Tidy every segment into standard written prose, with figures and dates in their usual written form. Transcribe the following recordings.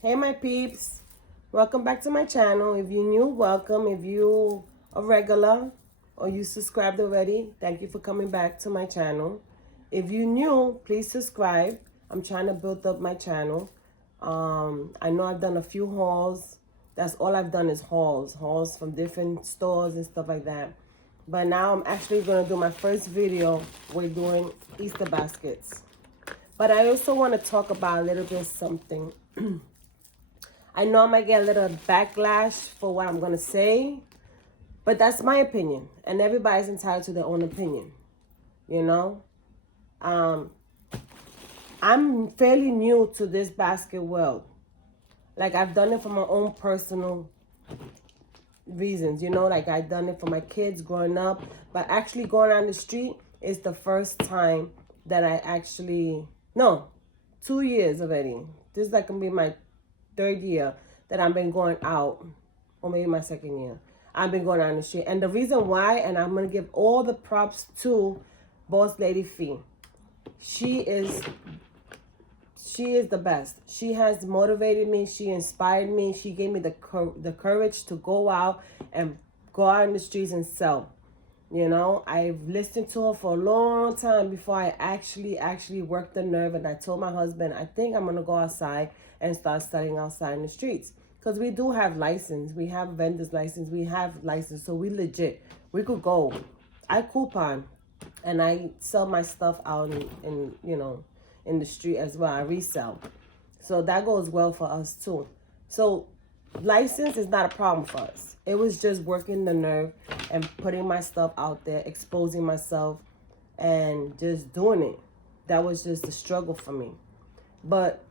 Hey my peeps, welcome back to my channel. If you're new, welcome. If you a regular or you subscribed already, thank you for coming back to my channel. If you're new, please subscribe. I'm trying to build up my channel. I know I've done a few hauls. That's all I've done is hauls from different stores and stuff like that. But now I'm actually going to do my first video. We're doing Easter baskets. But I also want to talk about a little bit something. I know I might get a little backlash for what I'm going to say, but that's my opinion. And everybody's entitled to their own opinion, you know? I'm fairly new to this basket world. Like, I've done it for my own personal reasons, you know? Like, I've done it for my kids growing up. But actually going on the street is the first time that I actually... No, 2 years already. This is like going to be my third year that I've been going out, or maybe my second year. I've been going on the street. And the reason why, and I'm going to give all the props to Boss Lady Fee. She is the best. She has motivated me. She inspired me. She gave me the courage to go out and go out in the streets and sell. You know, I've listened to her for a long time before I actually worked the nerve. And I told my husband, I think I'm going to go outside and start selling outside in the streets. Because we do have license. We have vendor's license. We have license. So we legit. We could go. I coupon. And I sell my stuff out in the street as well. I resell. So that goes well for us too. So license is not a problem for us. It was just working the nerve and putting my stuff out there, exposing myself, and just doing it. That was just a struggle for me. But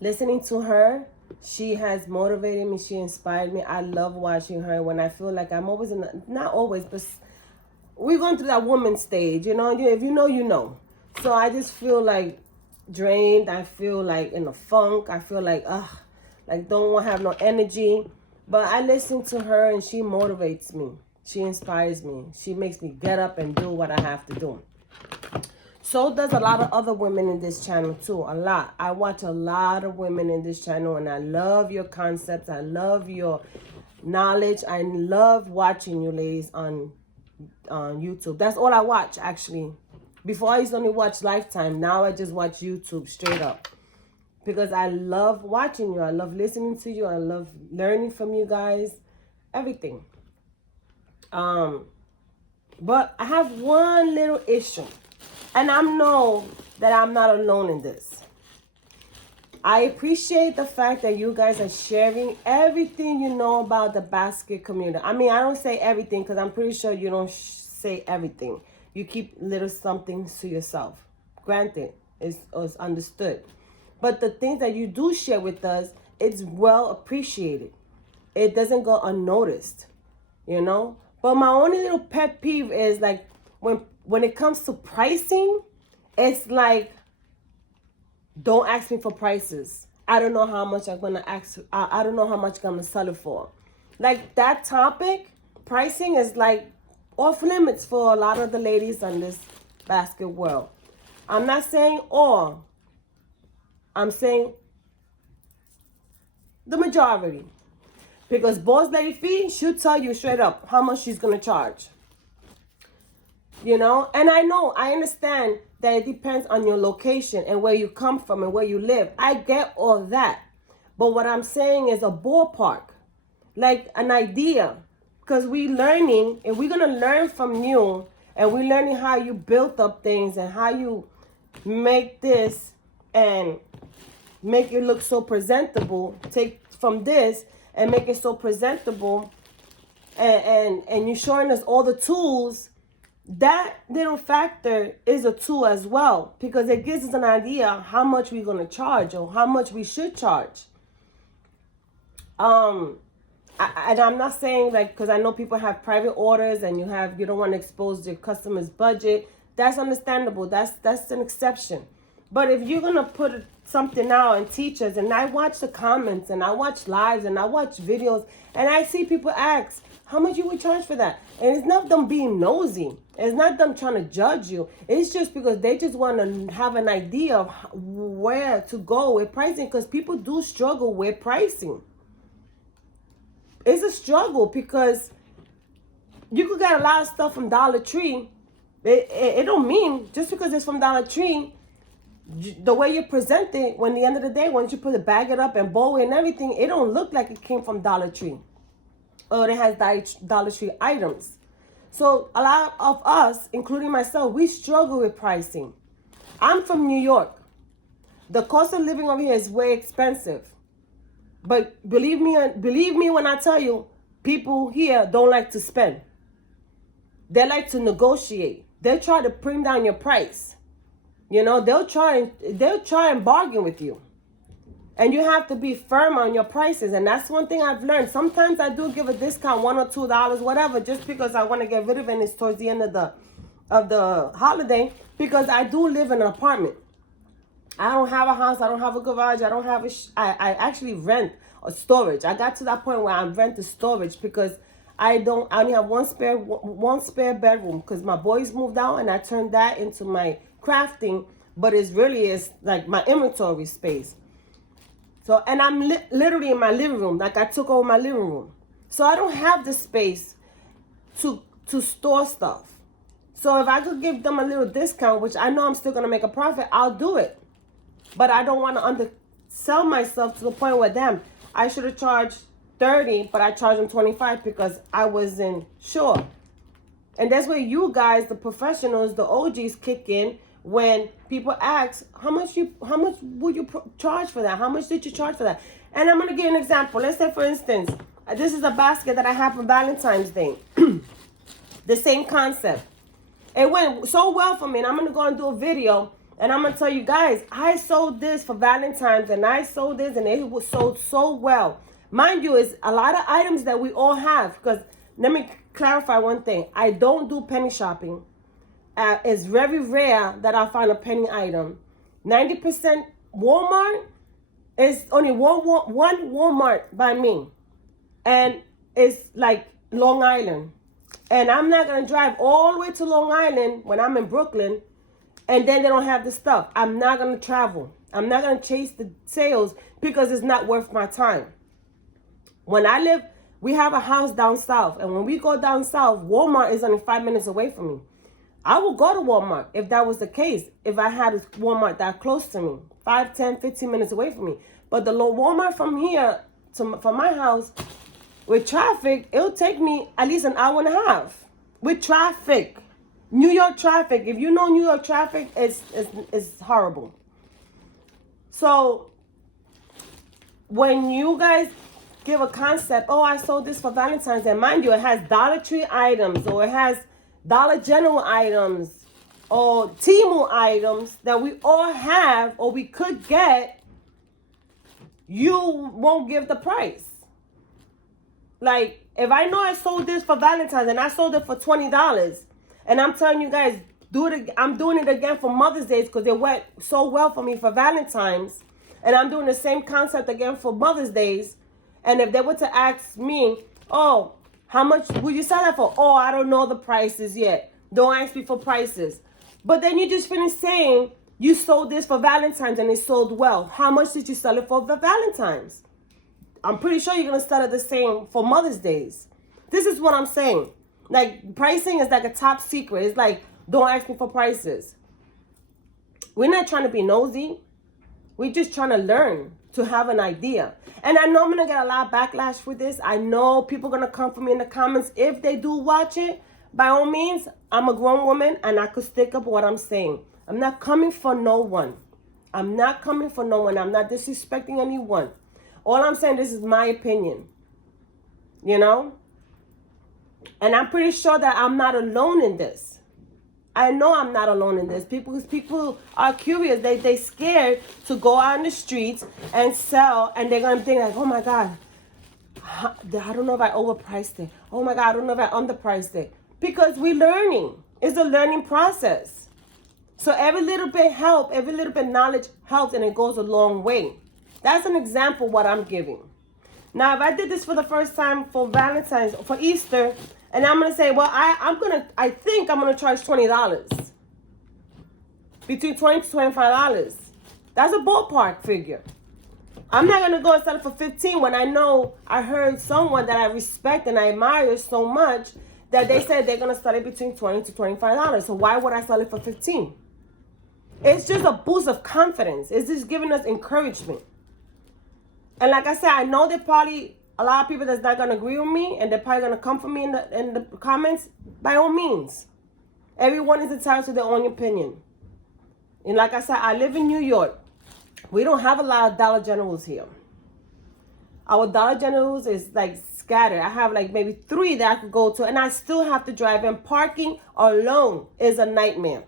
listening to her, she has motivated me. She inspired me. I love watching her when I feel like I'm always not always, but we're going through that woman stage, you know. If you know, you know. So I just feel like drained. I feel like in a funk. I feel like don't want to have no energy. But I listen to her and she motivates me. She inspires me. She makes me get up and do what I have to do. So does a lot of other women in this channel too. A lot. I watch a lot of women in this channel and I love your concepts. I love your knowledge. I love watching you ladies on YouTube. That's all I watch actually. Before I used to only watch Lifetime. Now I just watch YouTube straight up. Because I love watching you. I love listening to you. I love learning from you guys. Everything. But I have one little issue. And I know that I'm not alone in this. I appreciate the fact that you guys are sharing everything you know about the basket community. I mean, I don't say everything because I'm pretty sure you don't say everything. You keep little something to yourself. Granted, it's understood. But the things that you do share with us, it's well appreciated. It doesn't go unnoticed, you know? But my only little pet peeve is like when it comes to pricing, it's like, don't ask me for prices. I don't know how much I'm going to ask. I don't know how much I'm going to sell it for. Like that topic, pricing is like off limits for a lot of the ladies on this basket world. I'm not saying all. I'm saying the majority. Because Boss Lady Fee, she'll tell you straight up how much she's going to charge. You know? And I understand that it depends on your location and where you come from and where you live. I get all that. But what I'm saying is a ballpark. Like an idea. Because we're learning, and we're going to learn from you. And we're learning how you built up things and how you make this and make it look so presentable. Take from this and make it so presentable. And you're showing us all the tools. That little factor is a tool as well, because it gives us an idea how much we're going to charge or how much we should charge. And I'm not saying like, because I know people have private orders and you don't want to expose your customer's budget. That's understandable. That's an exception. But if you're gonna put something out and teach us, and I watch the comments and I watch lives and I watch videos and I see people ask, how much you would charge for that? And it's not them being nosy. It's not them trying to judge you. It's just because they just want to have an idea of where to go with pricing, because people do struggle with pricing. It's a struggle because you could get a lot of stuff from Dollar Tree. It don't mean just because it's from Dollar Tree, the way you present it, when the end of the day, once you put it, bag it up and bowl it and everything, it don't look like it came from Dollar Tree. Or it has Dollar Tree items. So a lot of us, including myself, we struggle with pricing. I'm from New York. The cost of living over here is way expensive. But believe me when I tell you, people here don't like to spend. They like to negotiate. They try to bring down your price. You know, they'll try and bargain with you. And you have to be firm on your prices. And that's one thing I've learned. Sometimes I do give a discount, $1 or $2, whatever, just because I want to get rid of it. It's towards the end of the holiday, because I do live in an apartment. I don't have a house. I don't have a garage. I don't have I actually rent a storage. I got to that point where I rent the storage because I only have one spare bedroom, because my boys moved out and I turned that into my crafting, but it's like my inventory space. So, and I'm literally in my living room, like I took over my living room. So I don't have the space to store stuff. So if I could give them a little discount, which I know I'm still gonna make a profit, I'll do it. But I don't want to undersell myself to the point where, damn, I should have charged 30, but I charged them 25 because I wasn't sure. And that's where you guys, the professionals, the OGs, kick in. When people ask, how much would you charge for that? How much did you charge for that? And I'm going to give you an example. Let's say, for instance, this is a basket that I have for Valentine's Day. The same concept. It went so well for me, and I'm going to go and do a video, and I'm going to tell you guys, I sold this for Valentine's, and I sold this, and it was sold so well. Mind you, it's a lot of items that we all have, because let me clarify one thing. I don't do penny shopping. It's very rare that I find a penny item. 90% Walmart is only one Walmart by me. And it's like Long Island. And I'm not going to drive all the way to Long Island when I'm in Brooklyn and then they don't have the stuff. I'm not going to travel. I'm not going to chase the sales because it's not worth my time. When I live, we have a house down south. And when we go down south, Walmart is only 5 minutes away from me. I would go to Walmart if that was the case, if I had a Walmart that close to me, 5, 10, 15 minutes away from me. But the Walmart from here from my house, with traffic, it'll take me at least an hour and a half. With traffic. New York traffic. If you know New York traffic, it's horrible. So when you guys give a concept, oh, I sold this for Valentine's Day, mind you, it has Dollar Tree items, or it has Dollar General items, or Temu items that we all have or we could get, you won't give the price. Like, if I know I sold this for Valentine's and I sold it for $20, and I'm telling you guys, I'm doing it again for Mother's Day because it went so well for me for Valentine's, and I'm doing the same concept again for Mother's Days. And if they were to ask me, oh, how much would you sell that for? Oh, I don't know the prices yet. Don't ask me for prices. But then you just finished saying you sold this for Valentine's and it sold well. How much did you sell it for Valentine's? I'm pretty sure you're going to sell it the same for Mother's Days. This is what I'm saying. Like, pricing is like a top secret. It's like, don't ask me for prices. We're not trying to be nosy. We're just trying to learn, to have an idea. And I know I'm going to get a lot of backlash with this. I know people are going to come for me in the comments. If they do watch it, by all means, I'm a grown woman and I could stick up what I'm saying. I'm not coming for no one. I'm not coming for no one. I'm not disrespecting anyone. All I'm saying, this is my opinion. You know? And I'm pretty sure that I'm not alone in this. I know I'm not alone in this. People are curious. They scared to go out in the streets and sell, and they're gonna think like, oh my God, I don't know if I overpriced it. Oh my God, I don't know if I underpriced it. Because we're learning. It's a learning process. So every little bit help, every little bit knowledge helps, and it goes a long way. That's an example what I'm giving. Now, if I did this for the first time for Valentine's, for Easter, and I'm gonna say, well, I think I'm gonna charge $20, between $20 to $25. That's a ballpark figure. I'm not gonna go and sell it for $15 when I know I heard someone that I respect and I admire so much that they said they're gonna sell it between $20 to $25. So why would I sell it for $15? It's just a boost of confidence. It's just giving us encouragement. And like I said, I know there probably a lot of people that's not gonna agree with me, and they're probably gonna come for me in the comments. By all means, everyone is entitled to their own opinion. And like I said, I live in New York. We don't have a lot of Dollar Generals here. Our Dollar Generals is like scattered. I have like maybe 3 that I could go to, and I still have to drive. And parking alone is a nightmare.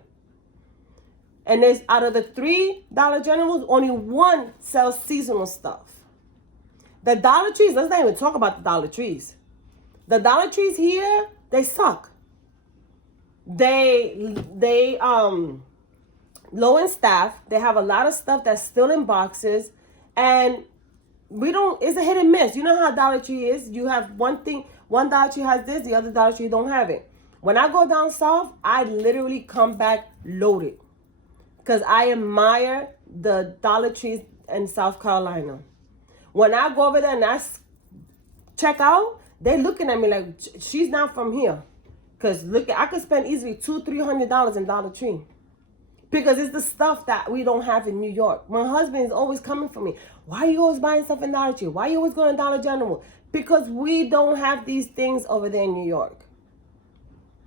And there's, out of the 3 Dollar Generals, only 1 sells seasonal stuff. The Dollar Trees, let's not even talk about the Dollar Trees. The Dollar Trees here, they suck. They low in staff. They have a lot of stuff that's still in boxes, and it's a hit and miss. You know how Dollar Tree is. You have one Dollar Tree has this, the other Dollar Tree don't have it. When I go down south, I literally come back loaded, because I admire the Dollar Trees in South Carolina. When I go over there and I check out, they looking at me like, she's not from here. Because look, I could spend easily $200-300 in Dollar Tree. Because it's the stuff that we don't have in New York. My husband is always coming for me. Why are you always buying stuff in Dollar Tree? Why are you always going to Dollar General? Because we don't have these things over there in New York.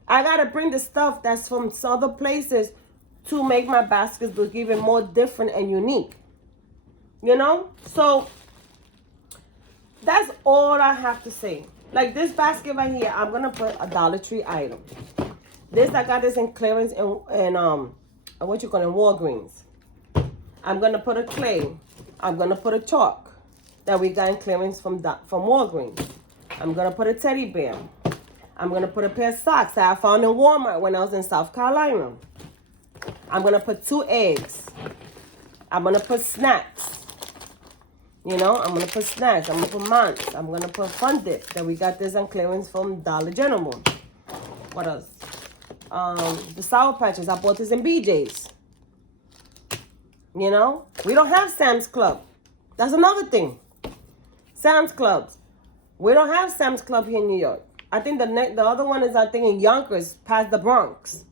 I got to bring the stuff that's from other places to make my baskets look even more different and unique. You know? So that's all I have to say. Like this basket right here, I'm going to put a Dollar Tree item. I got this in clearance and what you call it, Walgreens. I'm going to put a clay. I'm going to put a chalk that we got in clearance from Walgreens. I'm going to put a teddy bear. I'm going to put a pair of socks that I found in Walmart when I was in South Carolina. I'm going to put 2 eggs. I'm going to put snacks. You know, I'm going to put snacks. I'm going to put Monts. I'm going to put Fun Dip that we got this on clearance from Dollar General. What else? The Sour Patches. I bought this in BJ's. You know, we don't have Sam's Club. That's another thing. Sam's Clubs. We don't have Sam's Club here in New York. I think the other one is, I think, in Yonkers, past the Bronx.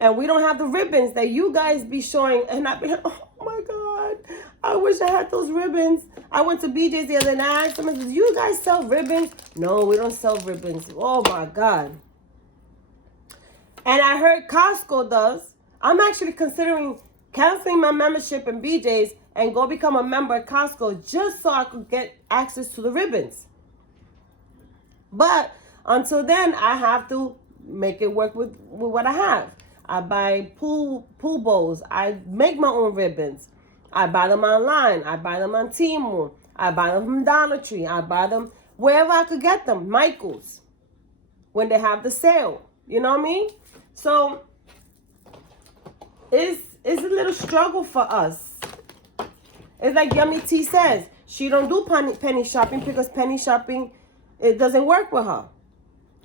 And we don't have the ribbons that you guys be showing. And I be like, oh my God, I wish I had those ribbons. I went to BJ's the other day and I asked them, do you guys sell ribbons? No, we don't sell ribbons. Oh my God. And I heard Costco does. I'm actually considering canceling my membership in BJ's and go become a member at Costco just so I could get access to the ribbons. But until then, I have to make it work with what I have. I buy pool bowls. I make my own ribbons. I buy them online. I buy them on Temu. I buy them from Dollar Tree. I buy them wherever I could get them. Michael's, when they have the sale. You know what I mean? So it's a little struggle for us. It's like Yummy T says, she don't do penny shopping because penny shopping, it doesn't work with her.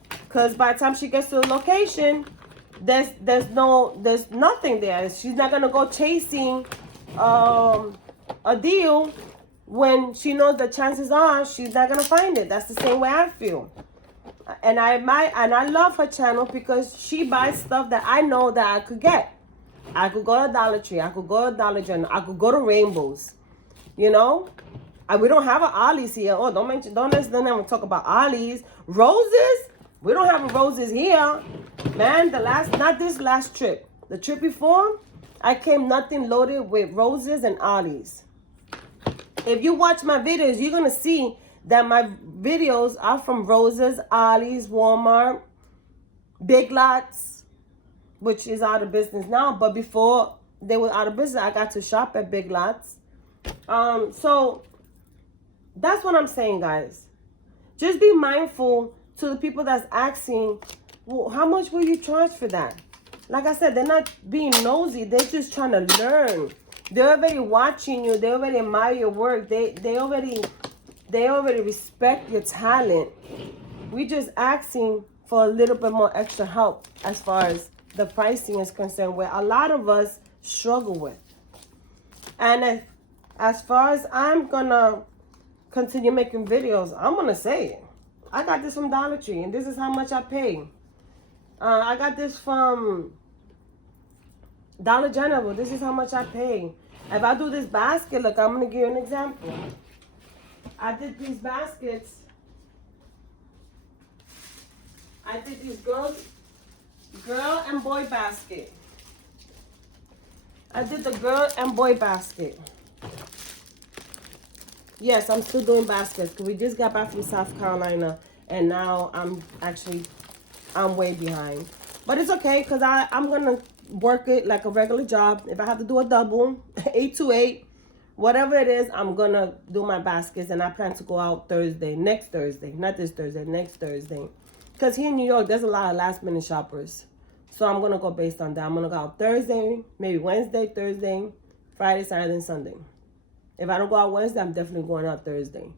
Because by the time she gets to the location, there's nothing there. She's not gonna go chasing a deal when she knows the chances are she's not gonna find it. That's the same way I feel. And I love her channel because she buys stuff that I know that I could get. I could go to Dollar Tree. I could go to Dollar General. I could go to Rainbows. You know, we don't have an Ollie's here. Oh, don't let's talk about Ollie's. Roses? We don't have a Roses here, man. Not this last trip. The trip before, I came nothing loaded with Roses and Ollie's. If you watch my videos, you're gonna see that my videos are from Roses, Ollie's, Walmart, Big Lots, which is out of business now. But before they were out of business, I got to shop at Big Lots. So that's what I'm saying, guys. Just be mindful to the people that's asking, well, how much will you charge for that? Like I said, they're not being nosy. They're just trying to learn. They're already watching you. They already admire your work. They already respect your talent. We just asking for a little bit more extra help as far as the pricing is concerned, where a lot of us struggle with. And as far as I'm gonna continue making videos, I'm gonna say it. I got this from Dollar Tree, and this is how much I pay. I got this from Dollar General. This is how much I pay. If I do this basket, look, I'm gonna give you an example. I did these baskets. I did these girl and boy basket. I did the girl and boy basket. Yes, I'm still doing baskets because we just got back from South Carolina, and now I'm way behind. But it's okay because I'm gonna work it like a regular job. If I have to do a double, 8 to 8, whatever it is, I'm gonna do my baskets, and I plan to go out next Thursday, not this Thursday, next Thursday. Because here in New York, there's a lot of last minute shoppers. So I'm gonna go based on that. I'm gonna go out Thursday, maybe Wednesday, Thursday, Friday, Saturday, and Sunday. If I don't go out Wednesday, I'm definitely going out Thursday.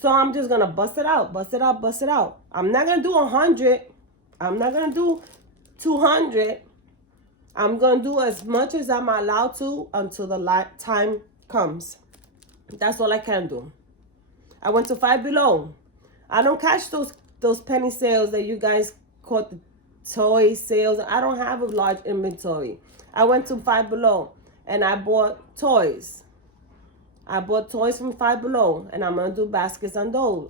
So I'm just gonna bust it out, bust it out, bust it out. I'm not gonna do 100. I'm not gonna do 200. I'm gonna do as much as I'm allowed to until the time comes. That's all I can do. I went to Five Below. I don't catch those penny sales that you guys caught, the toy sales. I don't have a large inventory. I went to Five Below and I bought toys. I bought toys from Five Below, and I'm gonna do baskets on those,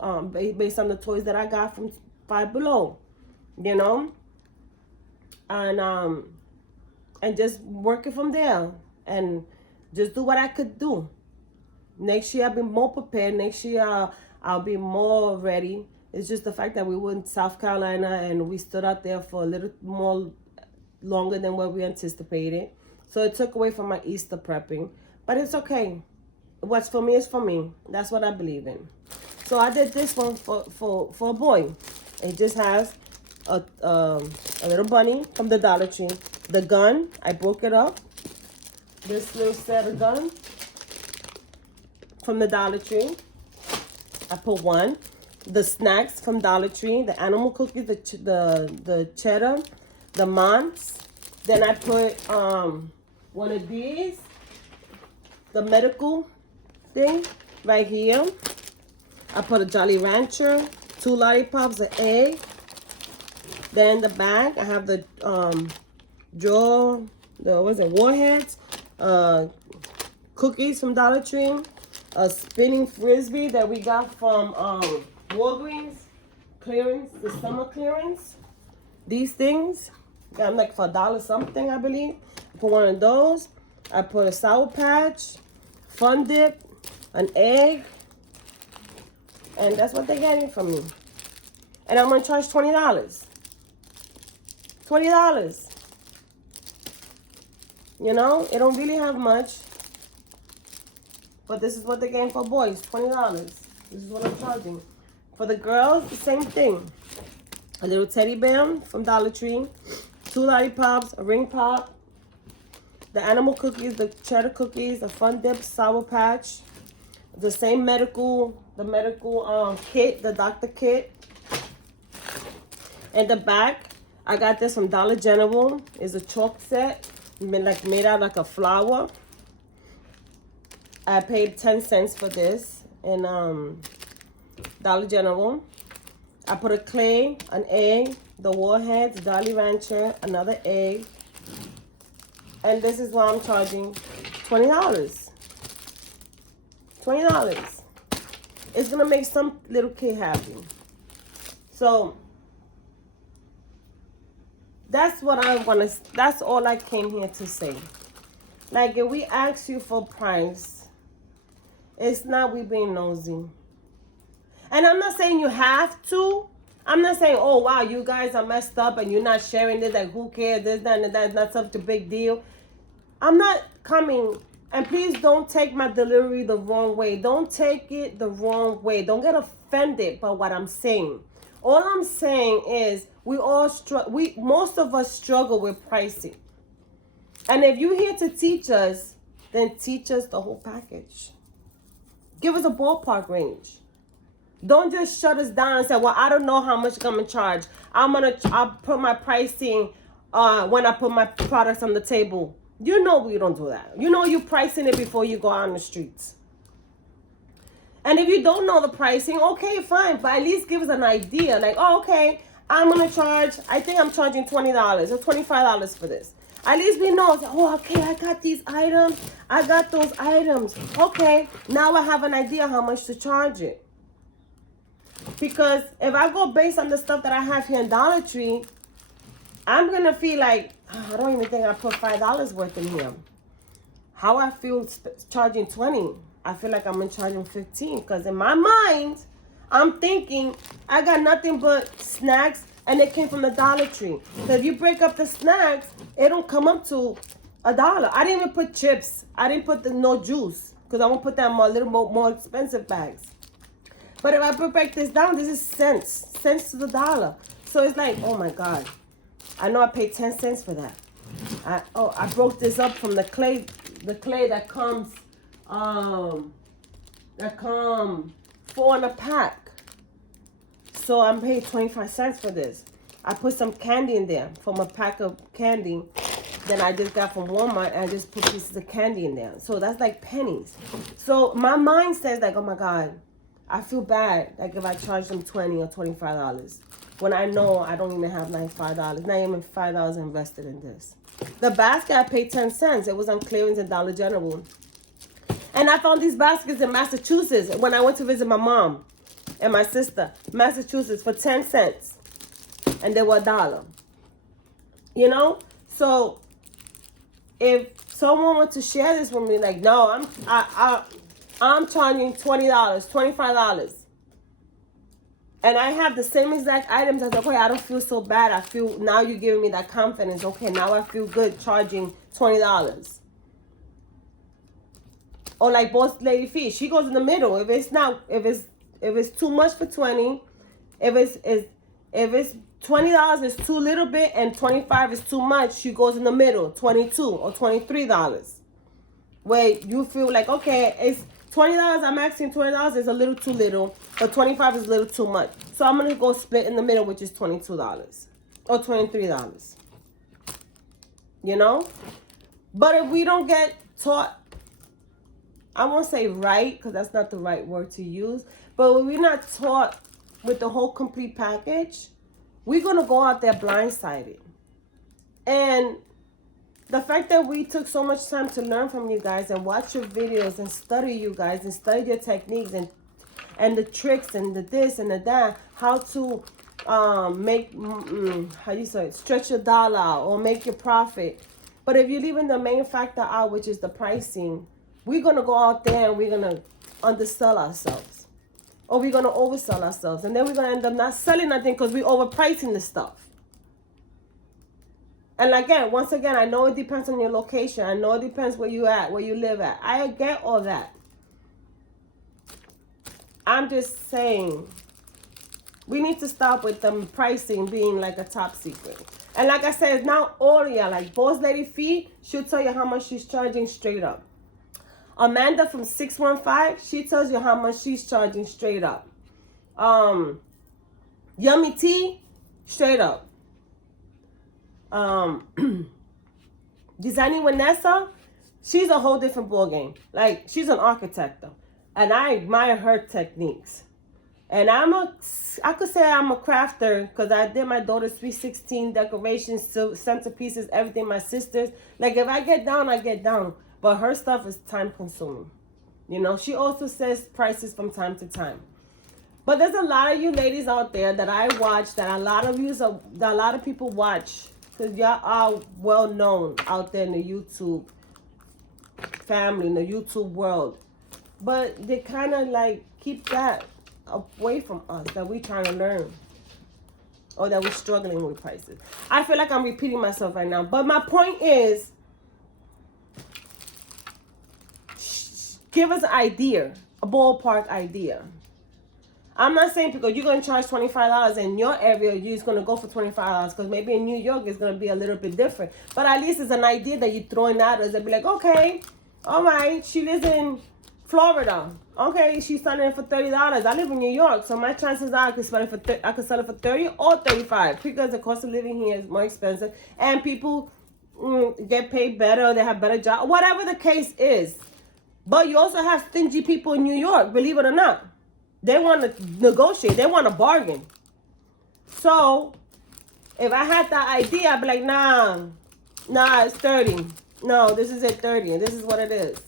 based on the toys that I got from Five Below, you know, and just work it from there, and just do what I could do. Next year I'll be more prepared. Next year I'll be more ready. It's just the fact that we were in South Carolina and we stood out there for a little more longer than what we anticipated, so it took away from my Easter prepping, but it's okay. What's for me is for me. That's what I believe in. So I did this one for a boy. It just has a little bunny from the Dollar Tree. The gun, I broke it up. This little set of gun from the Dollar Tree. I put one. The snacks from Dollar Tree. The animal cookies, the cheddar, the Monts. Then I put one of these. The medical thing right here. I put a Jolly Rancher, 2 lollipops, an egg. Then the bag, I have the Warheads, cookies from Dollar Tree, a spinning frisbee that we got from Walgreens clearance, the summer clearance. These things got them like for $1 something, I believe. I put one of those. I put a Sour Patch, Fun Dip, an egg, and that's what they're getting from me. And I'm gonna charge $20. $20. You know, it don't really have much, but this is what they're getting for boys, $20. This is what I'm charging. For the girls, the same thing. A little teddy bear from Dollar Tree, 2 lollipops, a ring pop, the animal cookies, the cheddar cookies, the Fun Dip, Sour Patch, the same medical kit, the doctor kit. And the back, I got this from Dollar General. It's a chalk set, made out like a flower. I paid 10 cents for this in Dollar General. I put a clay, an egg, the Warheads, Jolly Rancher, another egg. And this is why I'm charging $20. $20. It's gonna make some little kid happy. So that's what I wanna, that's all I came here to say. Like, if we ask you for price, it's not we being nosy. And I'm not saying you have to. I'm not saying, oh wow, you guys are messed up and you're not sharing this, like who cares, this, that, and that's not such a big deal. I'm not coming, and please don't take my delivery the wrong way. Don't take it the wrong way. Don't get offended by what I'm saying. All I'm saying is most of us struggle with pricing. And if you're here to teach us, then teach us the whole package. Give us a ballpark range. Don't just shut us down and say, well, I don't know how much I'm going to charge. I'll put my pricing when I put my products on the table. You know we don't do that. You know you're pricing it before you go out on the streets. And if you don't know the pricing, okay, fine. But at least give us an idea. Like, oh, okay, I think I'm charging $20 or $25 for this. At least we know, oh, okay, I got these items. I got those items. Okay, now I have an idea how much to charge it. Because if I go based on the stuff that I have here in Dollar Tree, I'm going to feel like, oh, I don't even think I put $5 worth in here. How I feel charging 20, I feel like I'm charging 15. Because in my mind, I'm thinking I got nothing but snacks and it came from the Dollar Tree. So if you break up the snacks, it don't come up to $1. I didn't even put chips. I didn't put no juice because I want to put that in a little more expensive bags. But if I break this down, this is cents to the dollar. So it's like, oh my God, I know I paid 10 cents for that. I broke this up from the clay that comes 4 in a pack. So I'm paying 25 cents for this. I put some candy in there from a pack of candy that I just got from Walmart, and I just put pieces of candy in there. So that's like pennies. So my mind says like, oh my God, I feel bad like if I charge them $20 or $25 when I know I don't even have like $5, not even $5 invested in this. The basket I paid 10 cents. It was on clearance at Dollar General. And I found these baskets in Massachusetts when I went to visit my mom and my sister, Massachusetts, for 10 cents. And they were $1. You know? So if someone were to share this with me, like, no, I'm charging $20, $25. And I have the same exact items. I was like, okay, I don't feel so bad. I feel, now you're giving me that confidence. Okay, now I feel good charging $20. Or like Boss Lady Fee, she goes in the middle. If it's too much for 20, if it's $20 is too little bit and 25 is too much, she goes in the middle, $22 or $23. Where you feel like, okay, it's $20, I'm asking $20 is a little too little, but 25 is a little too much. So I'm gonna go split in the middle, which is $22 or $23. You know? But if we don't get taught, I won't say right, because that's not the right word to use, but when we're not taught with the whole complete package, we're going to go out there blindsided. And the fact that we took so much time to learn from you guys and watch your videos and study you guys and study your techniques and the tricks and the this and the that, how to stretch your dollar out or make your profit. But if you're leaving the main factor out, which is the pricing, we're going to go out there and we're going to undersell ourselves. Or we're going to oversell ourselves. And then we're going to end up not selling nothing because we're overpricing the stuff. And again, once again, I know it depends on your location. I know it depends where you at, where you live at. I get all that. I'm just saying, we need to stop with the pricing being like a top secret. And like I said, now all of y'all, like Boss Lady Fee, she'll tell you how much she's charging straight up. Amanda from 615, she tells you how much she's charging straight up. Yummy Tea, straight up. Designing Vanessa, she's a whole different ballgame. Like, she's an architect though. And I admire her techniques. And I could say I'm a crafter because I did my daughter's Sweet 16 decorations, centerpieces, everything, my sisters. Like, if I get down, I get down. But her stuff is time consuming. You know, she also says prices from time to time. But there's a lot of you ladies out there that I watch, that a lot of people watch, because y'all are well known out there in the YouTube family, in the YouTube world. But they kind of like keep that away from us, that we trying to learn, or that we're struggling with prices. I feel like I'm repeating myself right now, but my point is, give us an idea, a ballpark idea. I'm not saying because you're going to charge $25 in your area, you're just going to go for $25 because maybe in New York it's going to be a little bit different. But at least it's an idea that you're throwing at us. They'll be like, okay, all right, she lives in Florida. Okay, she's selling it for $30. I live in New York, so my chances are I could sell it for $30 or $35 because the cost of living here is more expensive and people get paid better, they have better jobs, whatever the case is. But you also have stingy people in New York, believe it or not. They want to negotiate, they want to bargain. So if I had that idea, I'd be like, nah, it's 30. No, this is at 30 and this is what it is.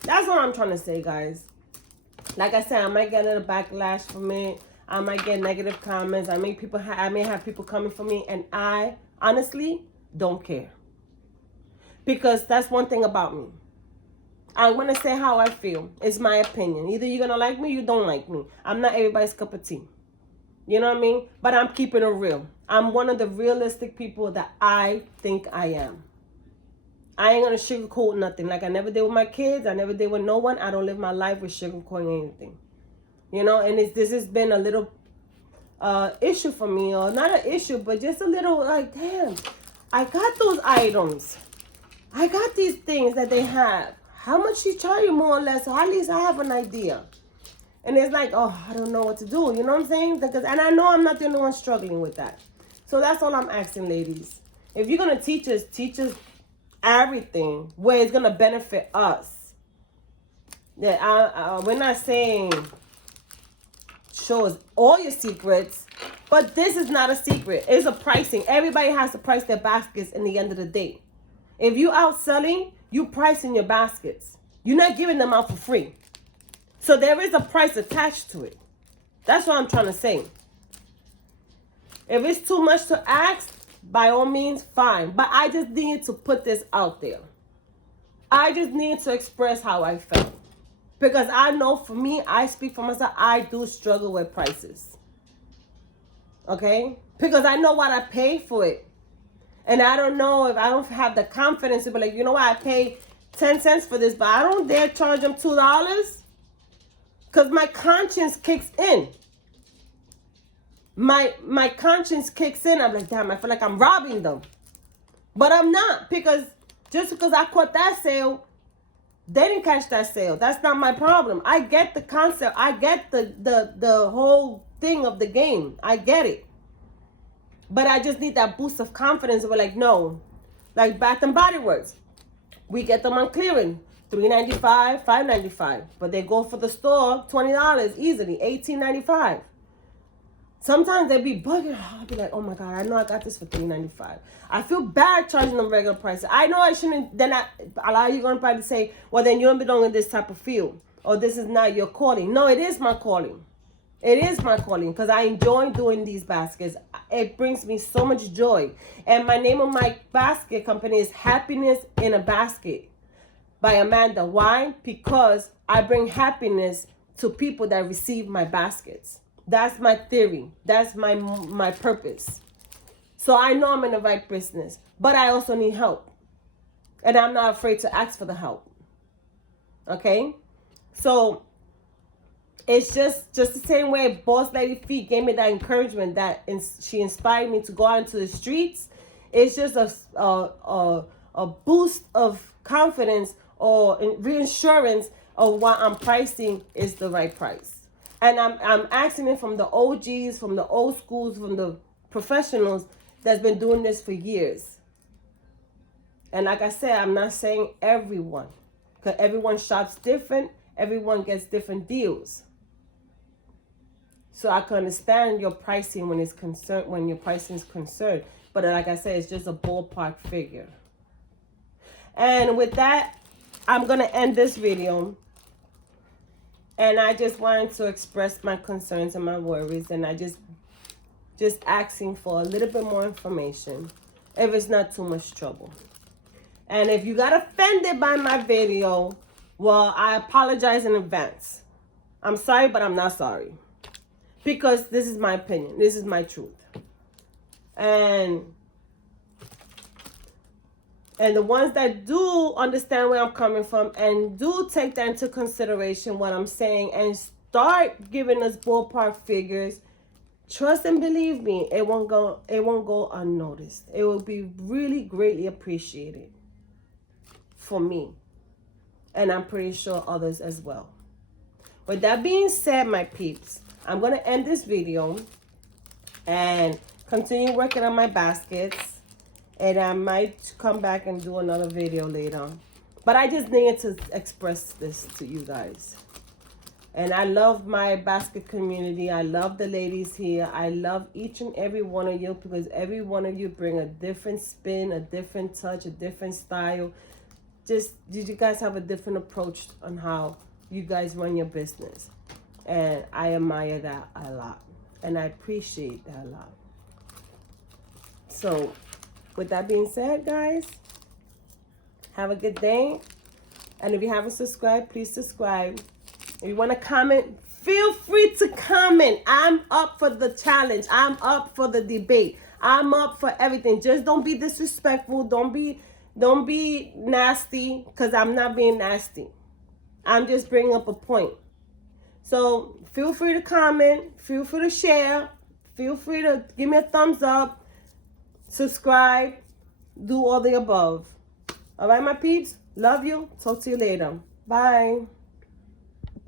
That's what I'm trying to say, guys. Like I said, I might get a little backlash from it. I might get negative comments. I may have people coming for me, and I honestly don't care. Because that's one thing about me. I'm going to say how I feel. It's my opinion. Either you're going to like me or you don't like me. I'm not everybody's cup of tea. You know what I mean? But I'm keeping it real. I'm one of the realistic people that I think I am. I ain't going to sugarcoat nothing. Like I never did with my kids. I never did with no one. I don't live my life with sugarcoating anything. You know, and this has been a little issue for me. Or not an issue, but just a little like, damn, I got those items. I got these things that they have. How much she charge you more or less? So at least I have an idea. And it's like, oh, I don't know what to do. You know what I'm saying? And I know I'm not the only one struggling with that. So that's all I'm asking, ladies. If you're going to teach us everything where it's going to benefit us. That we're not saying show us all your secrets, but this is not a secret. It's a pricing. Everybody has to price their baskets in the end of the day. If you out selling, you pricing your baskets. You're not giving them out for free. So there is a price attached to it. That's what I'm trying to say. If it's too much to ask, by all means, fine. But I just needed to put this out there. I just needed to express how I felt. Because I know for me, I speak for myself, I do struggle with prices. Okay? Because I know what I pay for it. And I don't know if I don't have the confidence to be like, you know what, I pay 10 cents for this, but I don't dare charge them $2. Because my conscience kicks in. My conscience kicks in. I'm like, damn, I feel like I'm robbing them. But I'm not. Because just because I caught that sale, they didn't catch that sale. That's not my problem. I get the concept. I get the whole thing of the game. I get it. But I just need that boost of confidence. We're like, no. Like Bath and Body Works. We get them on clearing. $3.95, $5.95. But they go for the store, $20 easily, $18.95. Sometimes they be bugging. I'll be like, oh my God, I know I got this for $3.95. I feel bad charging them regular prices. I know I shouldn't. Then a lot of you going to probably say, well, then you don't belong in this type of field. Or this is not your calling. No, it is my calling. It is my calling because I enjoy doing these baskets. It brings me so much joy. And my name of my basket company is Happiness in a Basket by Amanda. Why? Because I bring happiness to people that receive my baskets. That's my theory. That's my purpose. So I know I'm in the right business, but I also need help. And I'm not afraid to ask for the help. Okay? So it's just the same way Boss Lady Feet gave me that encouragement that she inspired me to go out into the streets. It's just a boost of confidence or reassurance of what I'm pricing is the right price. And I'm asking it from the OGs, from the old schools, from the professionals that's been doing this for years. And like I said, I'm not saying everyone, because everyone shops different. Everyone gets different deals. So I can understand your pricing when your pricing is concerned. But like I said, it's just a ballpark figure. And with that, I'm going to end this video. And I just wanted to express my concerns and my worries. And I just asking for a little bit more information if it's not too much trouble. And if you got offended by my video, well, I apologize in advance. I'm sorry, but I'm not sorry. Because this is my opinion. This is my truth. And the ones that do understand where I'm coming from and do take that into consideration, what I'm saying, and start giving us ballpark figures, trust and believe me, it won't go unnoticed. It will be really greatly appreciated for me. And I'm pretty sure others as well. With that being said, my peeps, I'm going to end this video and continue working on my baskets. And I might come back and do another video later. But I just needed to express this to you guys. And I love my basket community. I love the ladies here. I love each and every one of you because every one of you bring a different spin, a different touch, a different style. Just, did you guys have a different approach on how you guys run your business? And I admire that a lot. And I appreciate that a lot. So, with that being said, guys, have a good day. And if you haven't subscribed, please subscribe. If you want to comment, feel free to comment. I'm up for the challenge. I'm up for the debate. I'm up for everything. Just don't be disrespectful. Don't be nasty, because I'm not being nasty. I'm just bringing up a point. So feel free to comment. Feel free to share. Feel free to give me a thumbs up. Subscribe. Do all the above. All right, my peeps. Love you. Talk to you later. Bye.